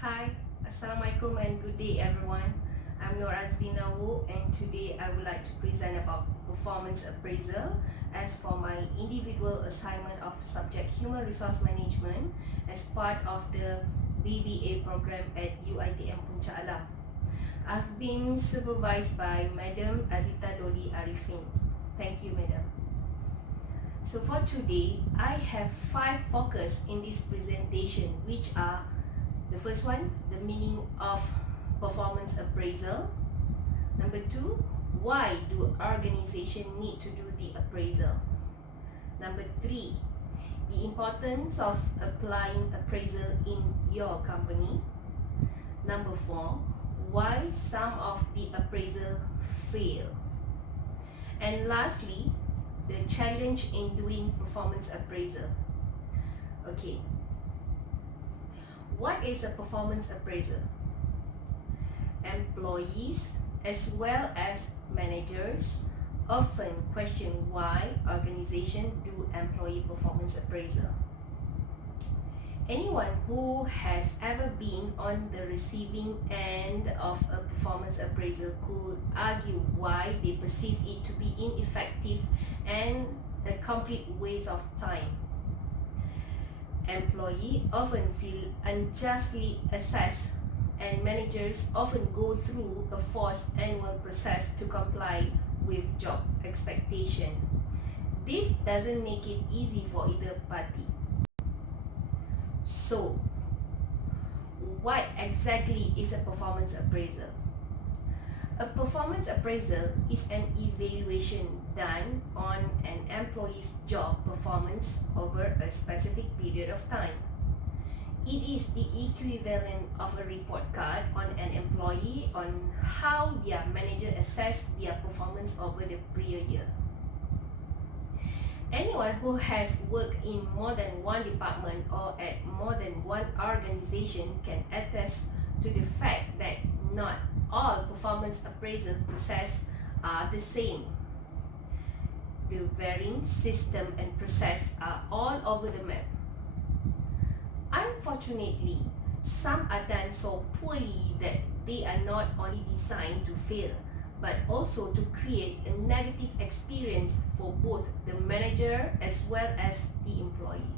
Hi, Assalamualaikum and good day everyone. I'm Azlina Wok and today I would like to present about performance appraisal as for my individual assignment of subject human resource management as part of the BBA program at UiTM Puncak Alam. I've been supervised by Madam Azita Doly Arifin. Thank you, Madam. So for today, I have 5 focus in this presentation, which are the first one, the meaning of performance appraisal. Number 2, why do organizations need to do the appraisal? Number 3, the importance of applying appraisal in your company. Number 4, why some of the appraisal fail. And lastly, the challenge in doing performance appraisal. Okay. What is a performance appraisal? Employees as well as managers often question why organizations do employee performance appraisal. Anyone who has ever been on the receiving end of a performance appraisal could argue why they perceive it to be ineffective and a complete waste of time. Employees often feel unjustly assessed and managers often go through a forced annual process to comply with job expectation. This doesn't make it easy for either party. So, what exactly is a performance appraisal? A performance appraisal is an evaluation done on an employee's job performance over a specific period of time. It is the equivalent of a report card on an employee on how their manager assessed their performance over the prior year. Anyone who has worked in more than one department or at more than one organization can attest to the fact that not all performance appraisal processes are the same. The varying system and process are all over the map. Unfortunately, some are done so poorly that they are not only designed to fail, but also to create a negative experience for both the manager as well as the employee.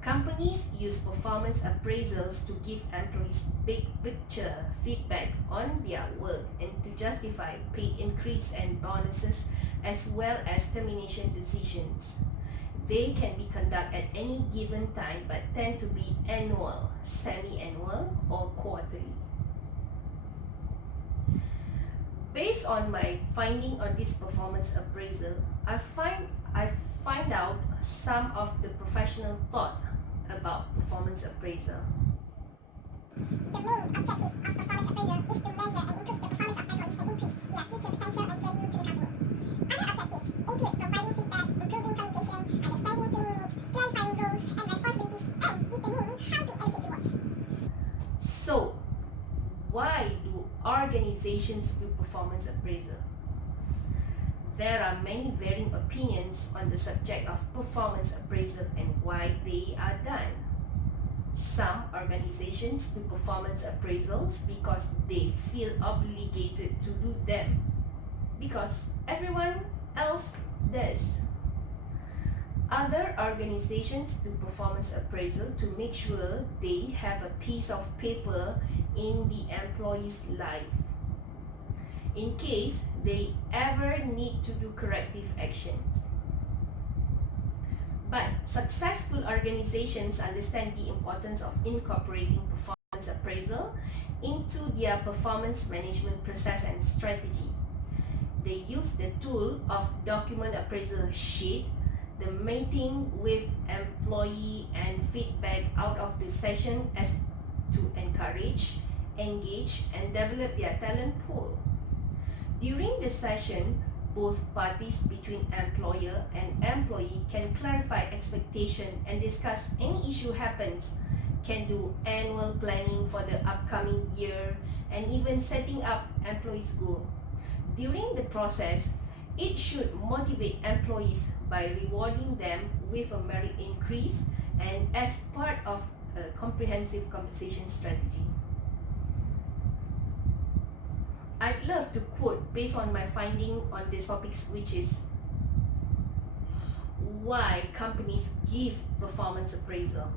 Companies use performance appraisals to give employees big picture feedback on their work and to justify pay increase and bonuses as well as termination decisions. They can be conducted at any given time but tend to be annual, semi-annual or quarterly. Based on my finding on this performance appraisal, I find out some of the professional thought about performance appraisal. The main objective of performance appraisal is to measure and improve the performance of employees and increase their future potential and value to the company. Other objectives include providing feedback, improving communication, understanding training needs, clarifying roles and responsibilities, and determining how to allocate rewards. So, why do organizations do performance appraisal? There are many varying opinions on the subject of performance appraisal and why they are done. Some organizations do performance appraisals because they feel obligated to do them, because everyone else does. Other organizations do performance appraisal to make sure they have a piece of paper in the employee's life, in case they ever need to do corrective actions. But successful organizations understand the importance of incorporating performance appraisal into their performance management process and strategy. They use the tool of document appraisal sheet, the meeting with employee and feedback out of the session as to encourage, engage and develop their talent pool. During the session, both parties between employer and employee can clarify expectation and discuss any issue happens, can do annual planning for the upcoming year and even setting up employees' goal. During the process, it should motivate employees by rewarding them with a merit increase and as part of a comprehensive compensation strategy. I'd love to quote based on my finding on these topics, which is why companies give performance appraisal.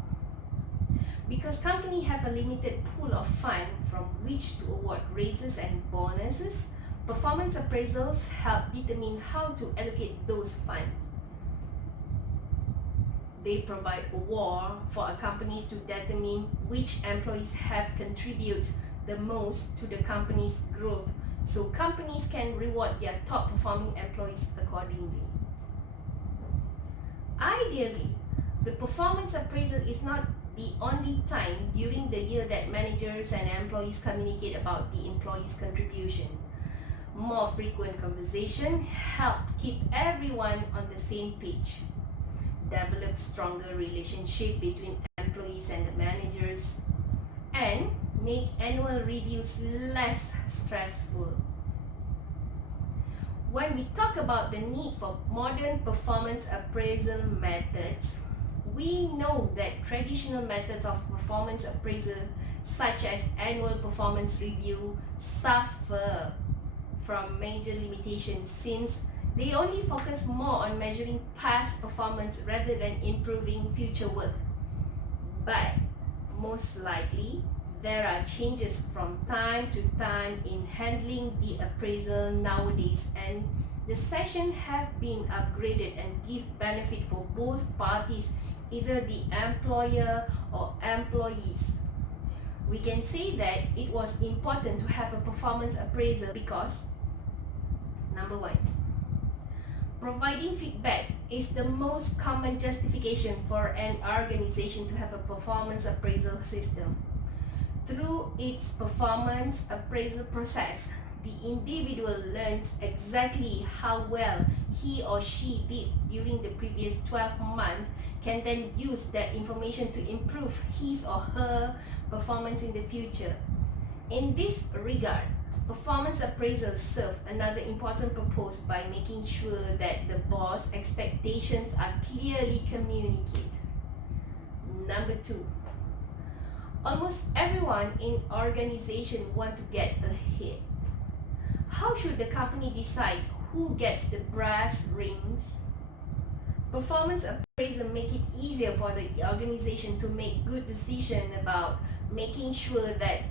Because companies have a limited pool of funds from which to award raises and bonuses, performance appraisals help determine how to allocate those funds. They provide award for companies to determine which employees have contributed the most to the company's growth, so companies can reward their top performing employees accordingly. Ideally, the performance appraisal is not the only time during the year that managers and employees communicate about the employee's contribution. More frequent conversation help keep everyone on the same page, develop stronger relationship between employees and the managers, and make annual reviews less stressful. When we talk about the need for modern performance appraisal methods, we know that traditional methods of performance appraisal, such as annual performance review, suffer from major limitations since they only focus more on measuring past performance rather than improving future work. But most likely, there are changes from time to time in handling the appraisal nowadays, and the session have been upgraded and give benefit for both parties, either the employer or employees. We can say that it was important to have a performance appraisal because, number one, providing feedback is the most common justification for an organization to have a performance appraisal system. Through its performance appraisal process, the individual learns exactly how well he or she did during the previous 12 months, can then use that information to improve his or her performance in the future. In this regard, performance appraisals serve another important purpose by making sure that the boss expectations are clearly communicated. Number two, almost everyone in organization want to get ahead. How should the company decide who gets the brass rings? Performance appraisal make it easier for the organization to make good decisions about making sure that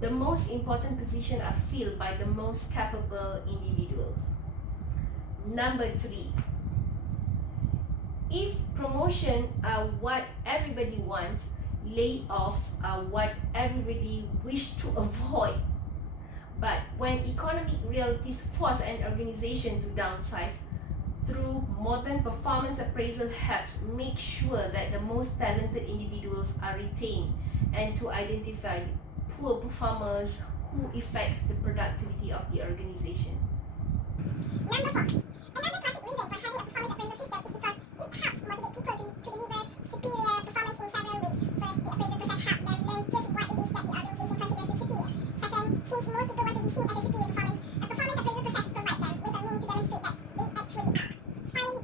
the most important positions are filled by the most capable individuals. Number three, if promotions are what everybody wants, layoffs are what everybody wish to avoid. But when economic realities force an organization to downsize, through modern performance appraisal helps make sure that the most talented individuals are retained and to identify poor performers who affects the productivity of the organization. Number 4. Another classic reason for having a performance appraisal system is because it helps motivate people to deliver superior performance in several ways. First, the appraisal process helps them learn just what it is that the organization considers as superior. Second, since most people want to be seen as a superior performance, a performance appraisal process provides them with a means to demonstrate that they actually are. Finally,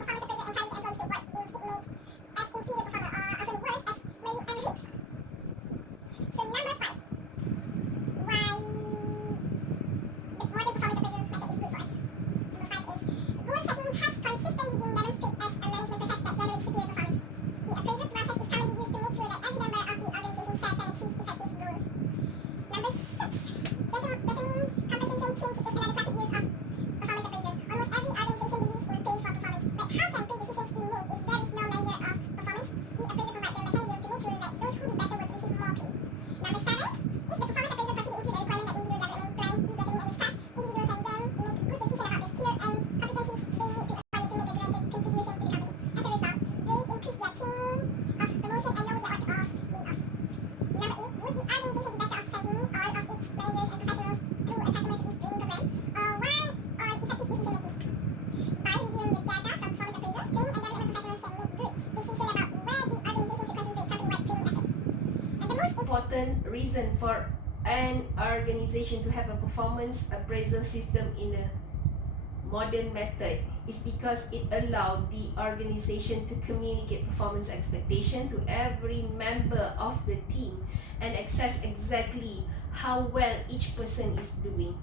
performance appraisal encourages employees to avoid being stigmatized as inferior performer or often worse as merely average. So number 5. Why the modern performance appraisal method is good for us. Number 5 is goal setting has consistently been demonstrated as a management process that generates superior performance. The appraisal process is commonly used to make sure that every member of the organization sets and achieves effective goals. Number 6, determining compensation change is another classic use of performance appraisal. Almost every organization believes in pay for performance, but how can pay decisions be made if there is no measure of performance? The appraisal provides the mechanism to make sure that those who do better work receive more pay. Number 7, if the performance appraisal procedure includes a requirement that individual development plan be determined and discussed, individual can then make good decisions about the skill and competencies they need to acquire to make a greater contribution to the company. As a result, they increase their chain of promotion and lower their odds of layoff. Number 8, would the organization be better off sending all of its managers and professionals through a customer service training program or one on effective decision making? By reviewing the data from performance appraisal, training and development professionals can make good decisions about where the organization should concentrate company-wide training efforts. And the most Important reason for an organization to have a performance appraisal system in a modern method is because it allowed the organization to communicate performance expectation to every member of the team and assess exactly how well each person is doing.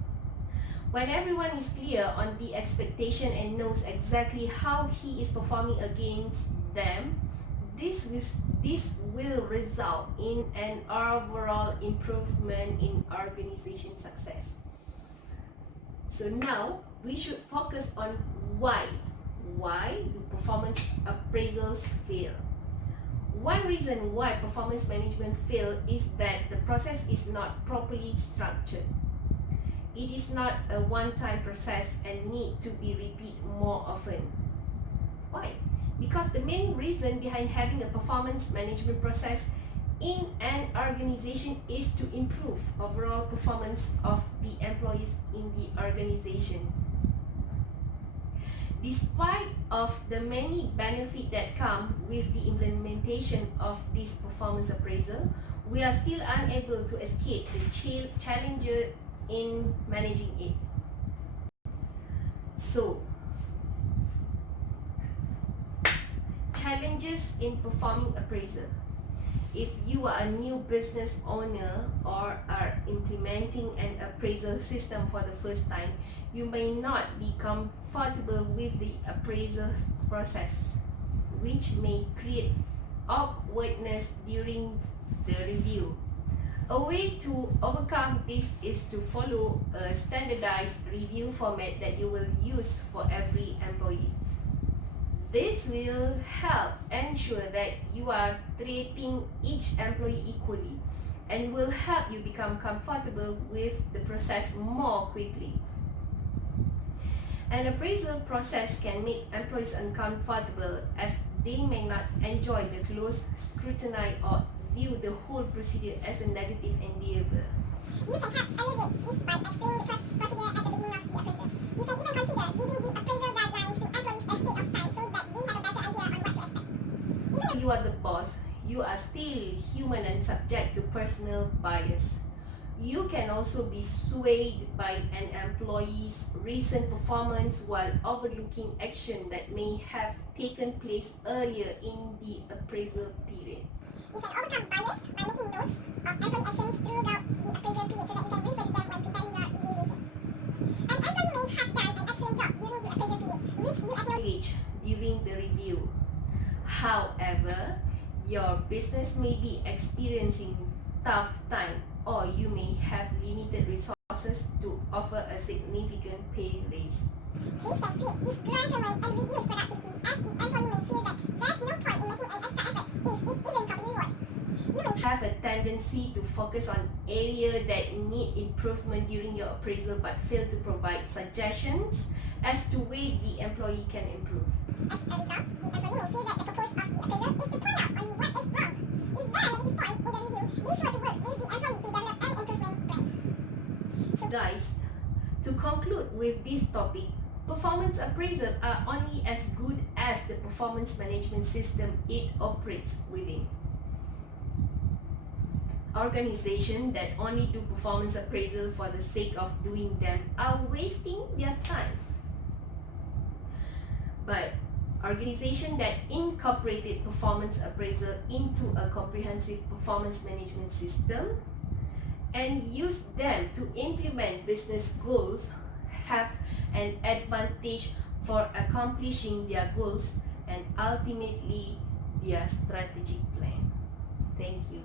When everyone is clear on the expectation and knows exactly how he is performing against them, this will result in an overall improvement in organization success. So now we should focus on why. Why do performance appraisals fail? One reason why performance management fail is that the process is not properly structured. It is not a one-time process and need to be repeated more often. Why? Because the main reason behind having a performance management process in an organization is to improve overall performance of the employees in the organization. Despite of the many benefits that come with the implementation of this performance appraisal, we are still unable to escape the challenges in managing it. So, challenges in performing appraisal. If you are a new business owner or are implementing an appraisal system for the first time, you may not be comfortable with the appraisal process, which may create awkwardness during the review. A way to overcome this is to follow a standardized review format that you will use for every employee. This will help ensure that you are treating each employee equally and will help you become comfortable with the process more quickly. An appraisal process can make employees uncomfortable as they may not enjoy the close scrutiny or view the whole procedure as a negative endeavor. You can help alleviate this by explaining the procedure at the beginning of the appraisal. You can even consider giving the appraisal guidelines to employees ahead of time so that they have a better idea on what to expect. You are the boss, you are still human and subject to personal bias. You can also be swayed by an employee's recent performance while overlooking action that may have taken place earlier in the appraisal period. You can overcome bias by making notes of employee actions throughout the appraisal period so that you can refer to them when preparing your evaluation. An employee may have done an excellent job during the appraisal period, which you acknowledge during the review. However, your business may be experiencing tough time or you may have limited resources to offer a significant pay raise. This can create disgruntlement and reduce productivity as the employee may feel that there's no point in making an extra effort if it isn't properly rewarded. You may have a tendency to focus on areas that need improvement during your appraisal but fail to provide suggestions as to where the employee can improve. As a result, the employee may feel that the purpose of the appraisal is to point out only what is wrong. If there are negative points in the review, be sure to work with the employee to develop an improvement plan. So guys, to conclude with this topic, performance appraisal are only as good as the performance management system it operates within. Organizations that only do performance appraisal for the sake of doing them are wasting their time. But organizations that incorporated performance appraisal into a comprehensive performance management system and use them to implement business goals have an advantage for accomplishing their goals and ultimately their strategic plan. Thank you.